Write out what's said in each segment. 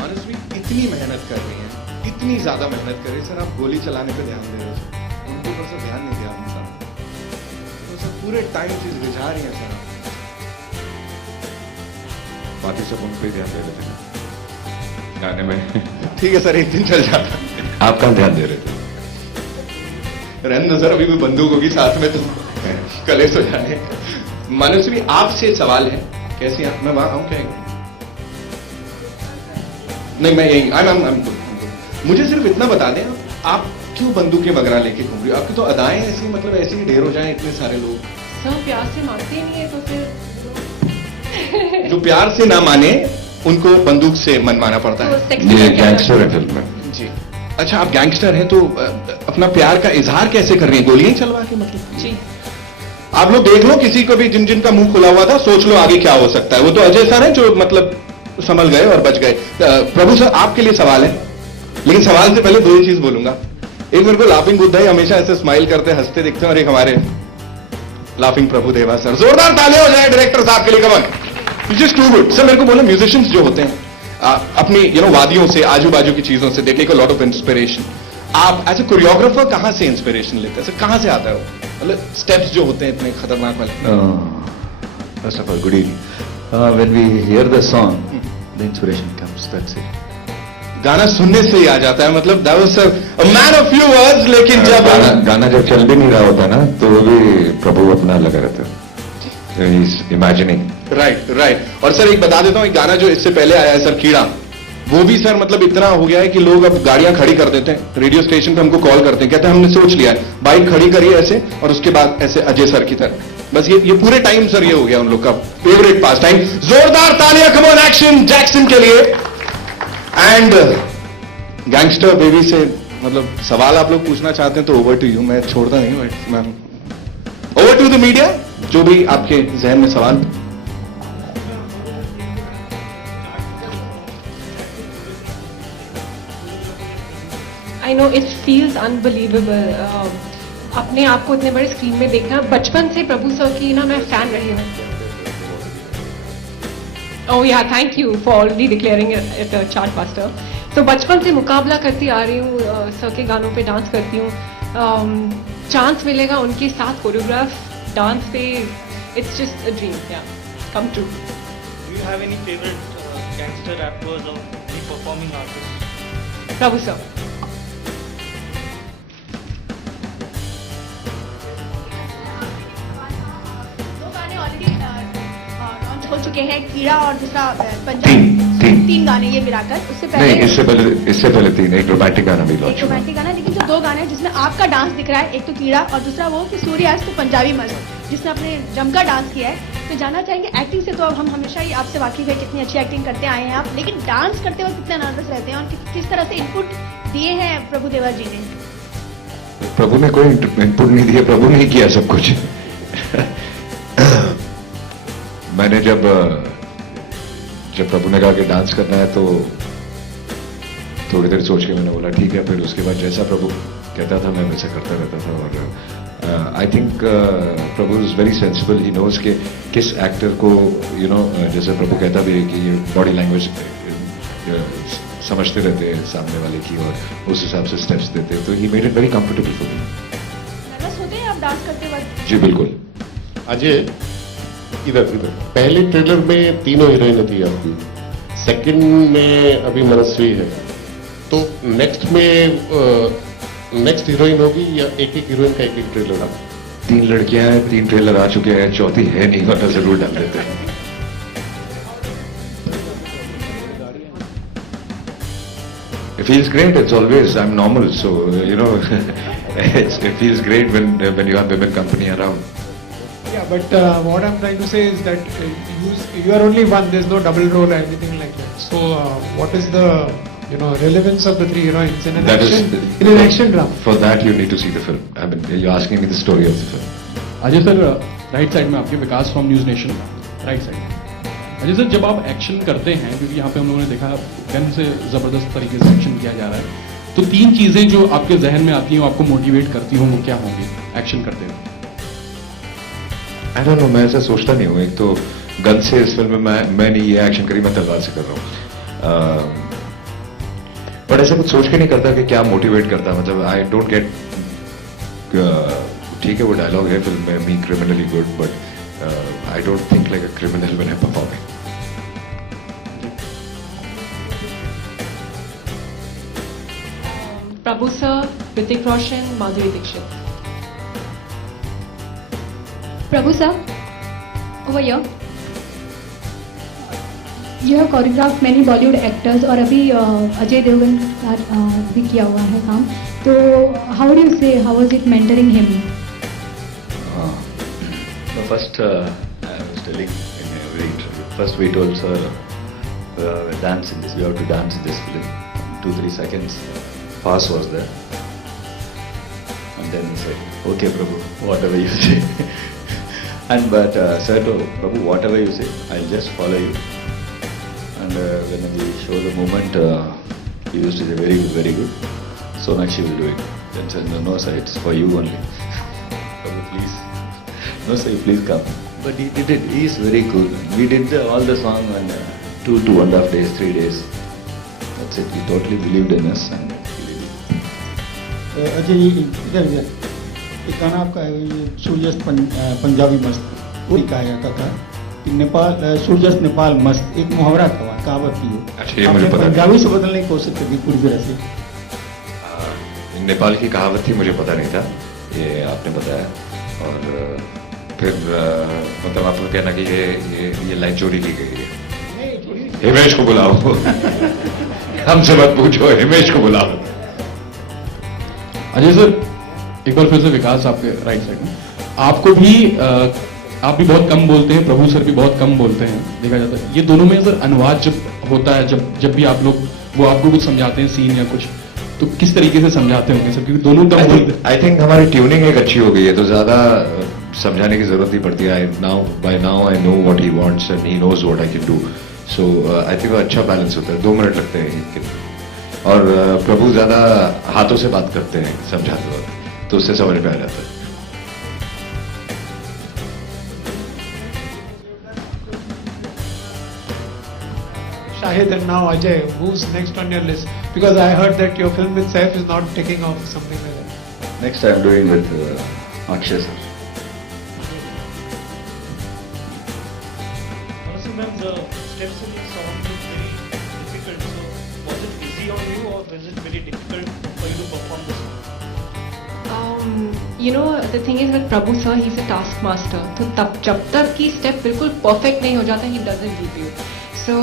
मानसवी इतनी मेहनत कर रही हैं, इतनी ज्यादा मेहनत कर रही है सर, आप गोली चलाने पे ध्यान दे रहे हो सर, उनके ऊपर सर ध्यान नहीं दिया आपने सर, तो सर पूरे टाइम चीज रिझा रही है सर आप। बाकी सब उन पे ध्यान दे रहे थे गाने में। ठीक है सर, एक दिन चल जाता। आप कहाँ ध्यान दे रहे थे? रहने दो सर, अभी भी बंदूक होगी साथ में तो कलेश हो जाने। मानसवी आपसे सवाल है, कैसी आप? मैं वहां आऊं क्या? नहीं मैं यही मुझे सिर्फ इतना बता दें, आप क्यों बंदूकें वगैरह लेके घूम रही हो? आपकी तो अदाएं ऐसी, मतलब ऐसे ही ढेर हो जाए इतने सारे लोग। सब प्यार से मानते नहीं है तो फिर जो प्यार से ना माने उनको बंदूक से मनवाना पड़ता है। ये गैंगस्टर है फिल्म में। जी अच्छा, आप गैंगस्टर हैं तो अपना प्यार का इजहार कैसे कर रही हैं? गोलियां ही चलवा के? मतलब जी आप लोग देख लो, किसी को भी जिनका मुंह खुला हुआ था, सोच लो आगे क्या हो सकता है। वो तो अजय सर हैं जो मतलब संभल गए और बच गए। प्रभु सर आपके लिए सवाल है, लेकिन सवाल से पहले दो ही चीज बोलूंगा। एक, मेरे को लाफिंग बुद्धा ही हमेशा ऐसे स्माइल करते हंसते दिखते हैं, और एक हमारे लाफिंग प्रभु देवा सर। जोरदार तालियां हो जाए डायरेक्टर साहब के लिए, कमन जस्ट टू गुड सर। मेरे को बोलो, म्यूजिशियंस जो होते हैं अपनी वादियों से, आजू बाजू की चीजों से देखे को लॉट ऑफ इंस्पिरेशन। आप एज ए कोरियोग्राफर कहां से इंस्पिरेशन लेते हैं सर? कहां से आता है वो, मतलब स्टेप्स जो होते हैं इतने खतरनाक वाले? First of all, good evening. When we hear the song, the inspiration comes. That's it. गाना सुनने से ही आ जाता है, मतलब that was a man of few words। लेकिन जब गाना जब चल भी नहीं रहा होता ना, तो वो भी प्रभु अपना लगा रहता है। इमेजिनिंग। राइट। और सर एक बता देता हूं, एक गाना जो इससे पहले आया है सर, कीड़ा, वो भी सर मतलब इतना हो गया है कि लोग अब गाड़ियां खड़ी कर देते हैं, रेडियो स्टेशन पे हमको कॉल करते हैं, कहते हैं हमने सोच लिया है, बाइक खड़ी करिए ऐसे और उसके बाद ऐसे अजय सर की तरह। बस ये पूरे टाइम सर ये हो गया उन लोग का फेवरेट पास टाइम। जोरदार तालियां कम ऑन एक्शन जैक्सन के लिए। एंड गैंगस्टर बेबी से मतलब सवाल आप लोग पूछना चाहते हैं तो ओवर टू यू, मैं छोड़ता नहीं हूं ma'am. Over to the media, जो भी आपके जहन में सवाल। I know it feels unbelievable अपने आप को इतने बड़े स्क्रीन में देखना। बचपन से प्रभु सर की ना मैं फैन रही हूँ। ओह या, thank you for already declaring it a chart bastard. तो बचपन से मुकाबला करती आ रही हूँ, सर के गानों पे डांस करती हूँ। चांस मिलेगा उनके साथ कोरियोग्राफ डांस पे, इट्स जस्ट अ ड्रीम, या come true. Do you have any favorite gangster rappers or any performing artists? Prabhu sir. हो चुके हैं, कीड़ा और दूसरा पंजाब। तीन गाने ये मिलाकर। उससे पहले नहीं, इससे पहले तीन, एक रोमांटिक गाना भी लॉन्च एक रोमांटिक गाना, लेकिन जो दो गाने हैं जिसमें आपका डांस दिख रहा है, एक तो कीड़ा और दूसरा वो कि सूर्यास्त तो पंजाबी मस्त, जिसने अपने जमकर डांस किया है। तो जानना चाहेंगे, एक्टिंग से तो अब हम हमेशा ही आपसे वाकिफ है, कितनी अच्छी एक्टिंग करते आए हैं आप, लेकिन डांस करते वक्त कितना नर्वस रहते हैं और किस तरह से इनपुट दिए हैं प्रभु देवा जी ने? प्रभु ने कोई इनपुट नहीं दिया, प्रभु ने ही किया सब कुछ। मैंने जब प्रभु ने कहा कि डांस करना है तो थोड़ी देर सोच के मैंने बोला ठीक है। फिर उसके बाद जैसा प्रभु कहता था मैं वैसा करता रहता था। और I think Prabhu is very sensible, he knows के किस एक्टर को जैसे प्रभु कहता भी है कि ये बॉडी लैंग्वेज समझते रहते हैं सामने वाले की और उस हिसाब से स्टेप्स देते हैं। तो he made it very comfortable for me. Nervous होते हैं आप डांस करते वक्त? जी बिल्कुल। अजय इधर पहले ट्रेलर में तीनों हीरोइन थी आपकी, सेकंड में अभी मनस्वी है, तो नेक्स्ट में नेक्स्ट हीरोइन होगी या एक एक हीरोइन का एक एक ट्रेलर? आप तीन लड़कियां हैं, तीन ट्रेलर आ चुके हैं, चौथी है नहीं, वरना जरूर डाल देते हैं। It feels great. It's always, I'm normal, so it feels great when you have women company around. Yeah, but what I'm trying to say is that you are only one. There's no double role or anything like that. So what is the relevance of the three heroines in an action drama? For that you need to see the film. I mean, you're asking me the story of the film. Ajay sir, right side में आपके Vikas from News Nation, right side. Ajay sir, जब आप action करते हैं, क्योंकि यहाँ पे हम लोगों ने देखा गन से जबरदस्त तरीके से एक्शन किया जा रहा है, तो तीन चीजें जो आपके जहन में आती हैं, आपको मोटिवेट करती हों, वो क्या होंगी एक्शन करते हुए? आई डोंट नो, मैं ऐसा सोचता नहीं हूँ। एक तो गन से इस फिल्म में मैं नहीं ये एक्शन करी, मैं तलवार से कर रहा हूँ। बट ऐसे कुछ सोच के नहीं करता कि क्या मोटिवेट करता, मतलब आई डोंट गेट, ठीक है वो डायलॉग है फिल्म में, me criminally good, but I don't think like a criminal when I performing. Prabhu sir, Hrithik Roshan, Madhuri Dixit. Prabhu sir, over here. You have choreographed many Bollywood actors और अभी अजय देवगन का भी किया हुआ है काम. तो how do you say, how was it mentoring him? The first, I was telling in every interview, first we told sir, dance in this, we have to dance in this film. 2-3 seconds, pause was there. And then he said, okay Prabhu, whatever you say. But sir told, Prabhu, whatever you say, I'll just follow you. And when we show the movement, he used to say, very good. Sonakshi will do it. Then said, no sir, it's for you only. Prabhu, please. No sir, please come. But he did it. He is very good. We did all the song in 2.5 days, 3 days. That's it. He totally believed in us and he did it. Ajay इधर एक गाना आपका है, ये सूर्यास्त पंजाबी मस्त, वही कहा जाता था कि नेपाल सूर्यास्त नेपाल मस्त, एक मुहावरा कहावत थी वो. अच्छा, ये मुझे आपने पता नहीं. पंजाबी से बदलने की कोशिश की पूरी तरह से. नेपाल की कहावत थी, मुझे पता नहीं था, ये आपने बताया. और फिर मतलब आपको कहना कि ये लाइन चोरी की गई है. हिमेश को बुलाओ. हमसे मत पूछो, हिमेश को बुलाओ. अजय सर, एक बार फिर से विकास आपके राइट साइड में. आपको भी आप भी बहुत कम बोलते हैं, प्रभु सर भी बहुत कम बोलते हैं, देखा जाता है. ये दोनों में सर अनुवाद जब होता है, जब भी आप लोग वो आपको कुछ समझाते हैं सीन या कुछ, तो किस तरीके से समझाते होंगे सर, क्योंकि दोनों कम बोलते हैं. आई थिंक हमारी ट्यूनिंग एक अच्छी हो गई है, तो ज्यादा समझाने की जरूरत नहीं पड़ती है. By now I know what he wants and he knows what I can do. So I think वो अच्छा बैलेंस होता है. 2 मिनट लगते हैं. और प्रभु ज्यादा हाथों से बात करते हैं समझाते वक्त, तो उससे समझ में आ जाता है. Shahid and now Ajay, who's next on your list? Because I heard that your film itself is not taking off, something like that. Next I am doing with Akshay sir. Also, ma'am, the steps in the song look very difficult. So, was it easy on you, or was it very difficult for you to perform the song? You know, the thing is with Prabhu sir, he's a task master. तो तब जब तक की step बिल्कुल perfect नहीं हो जाता, he doesn't leave you. So,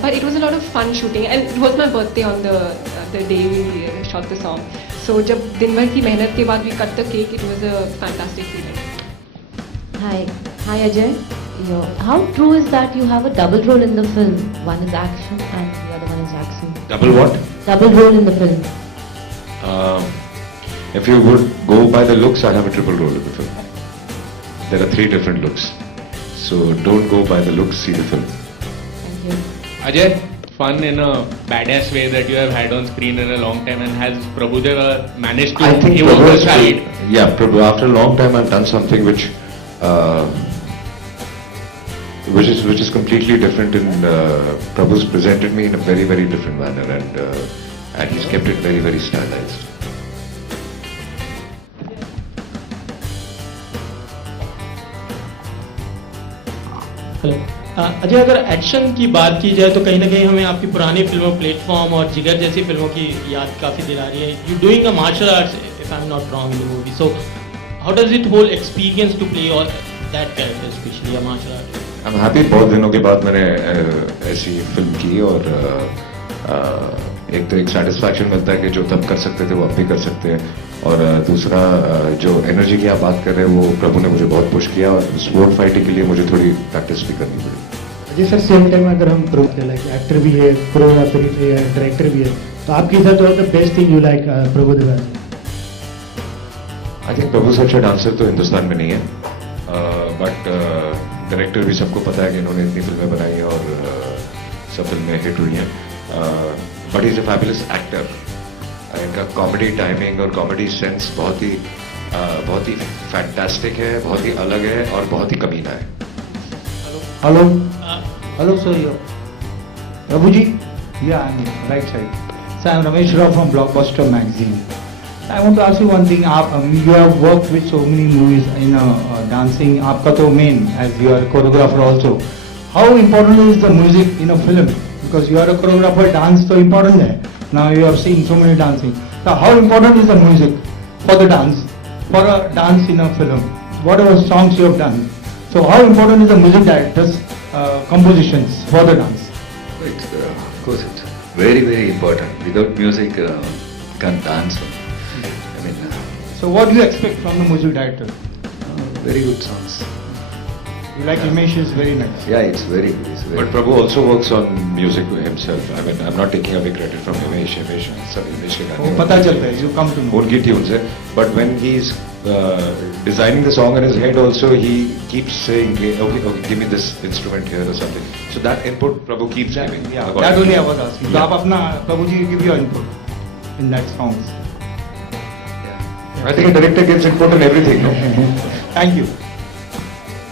but it was a lot of fun shooting, and it was my birthday on the day we shot the song. So, जब दिन भर की मेहनत के बाद we cut the cake, it was a fantastic feeling. Hi Ajay. How true is that you have a double role in the film? One is action and the other one is Jackson. Double what? Double role in the film. If you would go by the looks, I have a triple role in the film. There are 3 different looks. So don't go by the looks, see the film. Thank you. Ajay, fun in a badass way that you have had on screen in a long time, and has Prabhudeva managed to I think evoke Prabhu the has- side? Yeah, Prabhu, after a long time I've done something which is completely different. In Prabhu's presented me in a very, very different manner, and he's kept it very, very stylized. Hello. Ajay, अगर action की बात की जाए तो कहीं ना कहीं हमें आपकी पुरानी फिल्मों प्लेटफॉर्म और जिगर जैसी फिल्मों की याद काफ़ी दिला रही है. You doing a martial arts, if I am not wrong, in the movie. So how does it whole experience to play और that character, specially a martial art? I am happy. बहुत दिनों के बाद मैंने ऐसी फिल्म की, और एक तो एक सेटिस्फैक्शन मिलता है कि जो तब कर सकते थे वो अब भी कर सकते हैं, और दूसरा जो एनर्जी की आप बात कर रहे हैं वो प्रभु ने मुझे बहुत पुश किया, और स्पोर्ट फाइटिंग के लिए मुझे थोड़ी प्रैक्टिस भी करनी पड़ी. जी सर, सेम टाइम अगर हम प्रभु के लाइक एक्टर भी है, कोरियोग्राफर भी है, डायरेक्टर भी है, तो आपके साथ what the best thing you like Prabhu Deva? I think प्रभु से अच्छा डांसर तो हिंदुस्तान में नहीं है, बट डायरेक्टर भी सबको पता है कि इन्होंने इतनी फिल्में बनाई हैं और सब फिल्में हिट हुई हैं. But is a fabulous actor. इनका कॉमेडी टाइमिंग और कॉमेडी सेंस बहुत ही फैंटास्टिक है, बहुत ही अलग है और बहुत ही कमीना है. हेलो हेलो सर, प्रभु जी, या right side. So I'm Ramesh Rao from Blockbuster Magazine. I want to ask you one thing. You have worked with so many movies in dancing. आपका तो main as you are a choreographer also. How important is the music in a film? Because you are a choreographer, dance तो important है. Now you have seen so many dancing. So how important is the music for the dance? For a dance in a film, whatever songs you have done. So how important is the music directors compositions for the dance? It's, of course, it's very, very important. Without music, can't dance. I mean, So what do you expect from the music director? very good songs. You like Himesh is very nice. Yeah, it's very good. It's very But Prabhu also works on music himself. I mean, I'm not taking away credit from Himesh. सब हिमेश के वो गाने पता चलता है, you come to know. उनकी tunes है. But when he's designing the song in his head also, he keeps saying, okay, give me this instrument here or something. So that input Prabhu keeps giving. Yeah, according that to only I him. was asking. So आप अपना प्रभु जी give your input in that songs. I think a director gives input in everything. No? Thank you.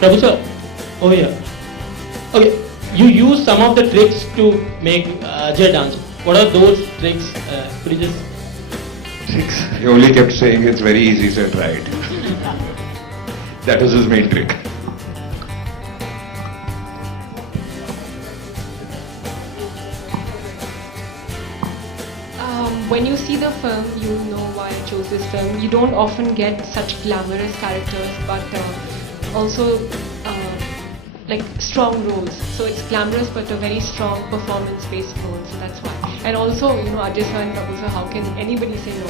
Prabhu sir, over here. Okay, you use some of the tricks to make Ajay dance. What are those tricks? Could you just... Tricks. He only kept saying it's very easy, so try it. That was his main trick. When you see the film, you know why I chose this film. You don't often get such glamorous characters, but also like strong roles. So it's glamorous, but a very strong performance-based role. So that's why. And also, you know, Ajay sir and Prabhu sir, how can anybody say no?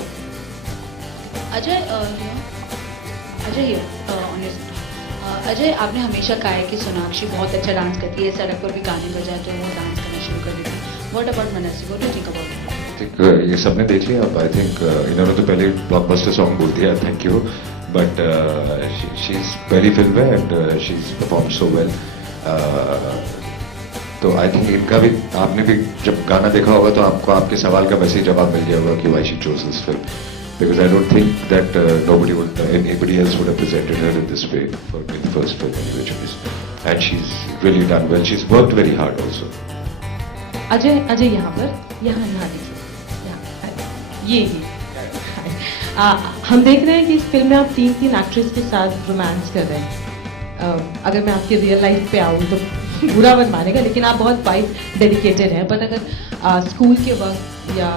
Ajay Ajay आपने हमेशा कहा है कि सोनाक्षी बहुत अच्छा dance करती है, सड़क पर भी गाने बजाते हैं वो डांस करना शुरू कर देती है. What about Manasi? What do you think about it? I think ये सबने देख लिया अब. I think इन्होंने तो पहले blockbuster song बोल दिया, thank you. But she's पहली फिल्म है and she's performed so well. तो I think इनका भी आपने भी जब गाना देखा होगा तो आपको आपके सवाल का वैसे ही जवाब मिल गया होगा कि why she chose this film. Because I don't think that anybody else would have presented her in this way for the first film anyway. And she's really done well. She's worked very hard also. Ajay यहाँ पर यहाँ देखिए ये हम देख रहे हैं कि इस फिल्म में आप तीन एक्ट्रेस के साथ रोमांस कर रहे हैं. अगर मैं आपके रियल लाइफ पे आऊँ तो बुरा मत मानेगा, लेकिन आप बहुत वाइफ डेडिकेटेड हैं. बट अगर स्कूल के वक्त या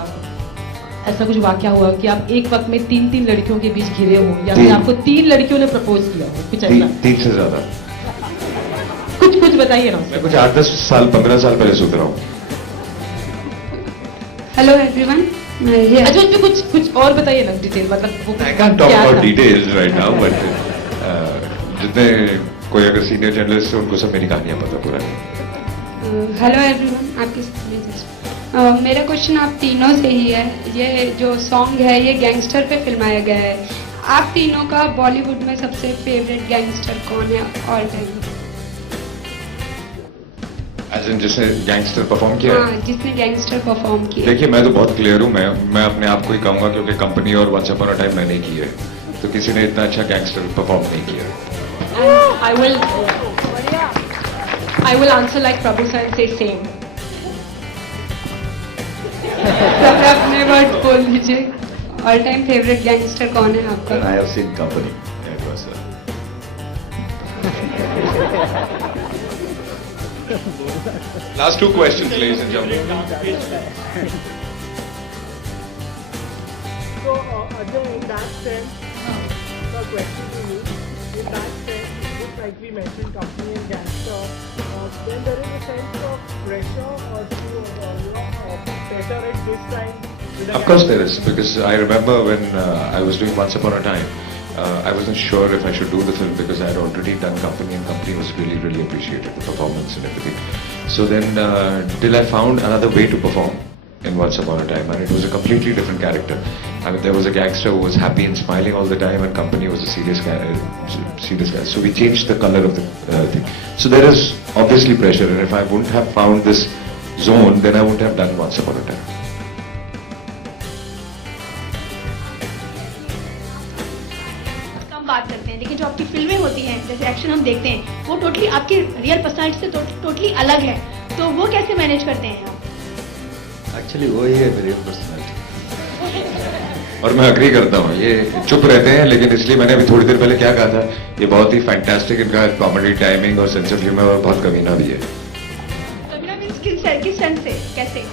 ऐसा कुछ वाकया हुआ कि आप एक वक्त में तीन लड़कियों के बीच घिरे हो या फिर आपको 3 लड़कियों ने प्रपोज किया हो, कुछ ऐसा? 3 से ज्यादा. कुछ बताइए ना. मैं कुछ 8-10 साल 15 साल पहले सोच रहा हूँ. Hello everyone. अच्छा उसमें कुछ और बताइए ना डिटेल, मतलब वो I can't talk about details right now, but जितने कोई अगर सीनियर जर्नलिस्ट है उनको सब मेरी कहानियां पता पुरानी. Hello everyone. आपकी मेरा क्वेश्चन आप तीनों से ही है. ये जो सॉन्ग है ये गैंगस्टर पे फिल्माया गया है. आप तीनों का बॉलीवुड में सबसे फेवरेट गैंगस्टर कौन है ऑल टाइम? As in जिसने गैंगस्टर परफॉर्म किया है? हाँ, जिसने गैंगस्टर परफॉर्म किया. देखिए मैं तो बहुत क्लियर हूँ. मैं अपने आप को ही कहूँगा क्योंकि कंपनी और वंस अपॉन अ टाइम मैंने की है, तो किसी ने इतना अच्छा गैंगस्टर परफॉर्म नहीं किया. I will answer like Prabhu sir and say same. अपने वर्ड बोल लीजिए. ऑल टाइम फेवरेट गैंगस्टर कौन है आपका? I have seen company. It was, Last 2 questions, ladies and gentlemen. So, Ajay, in that sense, the question to you, in that sense, just like we mentioned, company and gangster, then there is a sense of pressure to better at this time. With Of course there is, because I remember when I was doing Once Upon a Time, I wasn't sure if I should do the film because I had already done Company and Company was really appreciated the performance and everything. So then till I found another way to perform in Once Upon a Time, and it was a completely different character. I mean, there was a gangster who was happy and smiling all the time, and Company was a serious guy. So we changed the color of the thing. So there is obviously pressure, and if I wouldn't have found this zone, then I wouldn't have done Once Upon a Time. बात करते हैं, लेकिन जो आपकी फिल्में होती हैं जैसे एक्शन हम देखते हैं वो टोटली आपकी रियल पर्सनालिटी से टोटली अलग है, तो वो कैसे मैनेज करते हैं आप? एक्चुअली वही है मेरी पर्सनैलिटी. और मैं अग्री करता हूँ, ये चुप रहते हैं, लेकिन इसलिए मैंने अभी थोड़ी देर पहले क्या कहा था, ये बहुत ही फैंटास्टिक इनका कॉमेडी टाइमिंग और सेंस ऑफ ह्यूमर और बहुत कमीना भी है. कमीना मीन्स किस सेंस से, कैसे?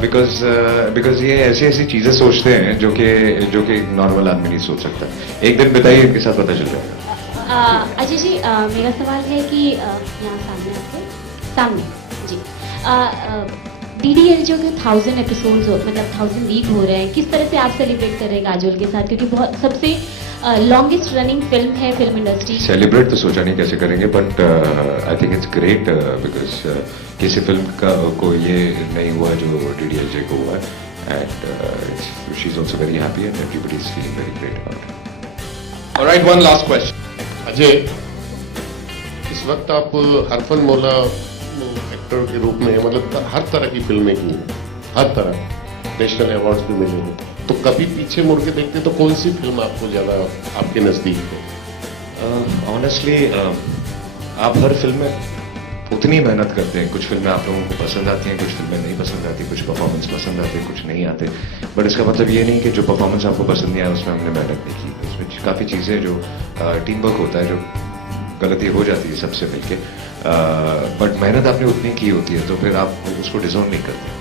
बिकॉज ये ऐसी ऐसी चीजें सोचते हैं जो कि नॉर्मल आदमी नहीं सोच सकता. एक दिन बताइए, इनके साथ पता चल जाएगा. अजय जी, मेरा सवाल है कि यहाँ सामने आपके सामने जी, DDL जो कि 1000 एपिसोड्स मतलब 1000 वीक हो रहे हैं, किस तरह से आप सेलिब्रेट कर रहे हैं काजोल के साथ, क्योंकि बहुत सबसे लॉन्गेस्ट रनिंग फिल्म है फिल्म इंडस्ट्री. सेलिब्रेट तो सोचा नहीं कैसे करेंगे, but I think it's great because किसी फिल्म का को ये नहीं हुआ जो DDLJ को हुआ है, and she is also very happy and everybody is feeling very great about it. Alright, one last question. Ajay, इस वक्त आप हरफन मौला एक्टर के रूप में, मतलब हर तरह की फिल्में की हैं, हर तरह नेशनल अवार्ड्स भी मिले हैं, तो कभी पीछे मुड़ के देखते तो कौन सी फिल्म आपको ज्यादा आपके नजदीक है? ऑनेस्टली आप हर फिल्म में उतनी मेहनत करते हैं. कुछ फिल्में आप लोगों को पसंद आती हैं, कुछ फिल्में नहीं पसंद आती, कुछ परफॉर्मेंस पसंद आते, कुछ नहीं आते. बट इसका मतलब ये नहीं कि जो परफॉर्मेंस आपको पसंद नहीं आया उसमें हमने मेहनत नहीं की. उसमें काफ़ी चीज़ें जो टीम वर्क होता है, जो गलती हो जाती है सबसे मिलके, बट मेहनत आपने उतनी की होती है तो फिर आप उसको डिजर्व नहीं करते.